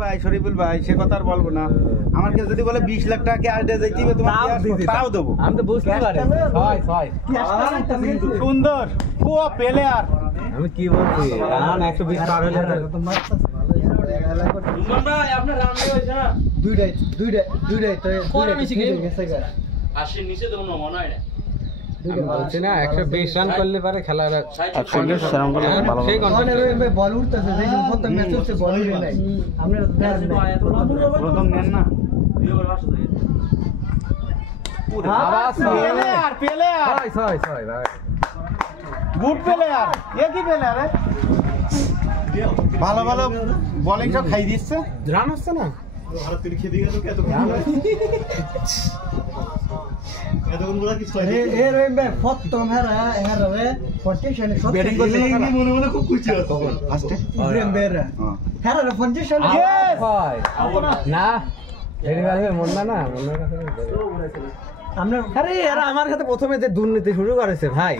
ভাই শরীফুল ভাই সে কথা আর বলবো না। আমাকে যদি বলে 20 লাখ টাকা ক্যাশ দিয়ে যাইতে হবে তোমার তাও দেবো। আমি তো বুঝতে পারি সুন্দর পুরো প্লেয়ার। আমি কি বলছি রান 120 পার হলে তো মারছ সুমন ভাই আপনার রান হইছে না দুইটাই তো কোন মিছে গেছে গা 80 নিচে তো মনে হয় না বলছি না 120 রান করলে পারে খেলার 120 রান করলে ভালো সেই কনফিডেন্স বল উঠতেছে যে প্রথম ম্যাচ হচ্ছে বলই নাই আমরা প্রথম নেন না প্লেয়ার ভাই গুড প্লেয়ার এ কি প্লেয়ার রে ভালো ভালো বোলিং সব খাই দিচ্ছে রান হচ্ছে না ভারত থেকে খেতে গেল কত রান এতক্ষণ বলা কিছু আরে এ রে ভাই প্রথম হারাবে পজিশনে শট ব্যাটিং করতে মনে মনে খুব খুশি হতো তখন ফার্স্টে ইব্রাহিম বেরা হারাবে পজিশন ভাই না এর ভাবে মন না মনের কাছে আমরা আরে এরা আমার সাথে প্রথমে যে দুর্নীতি শুরু করেছে ভাই।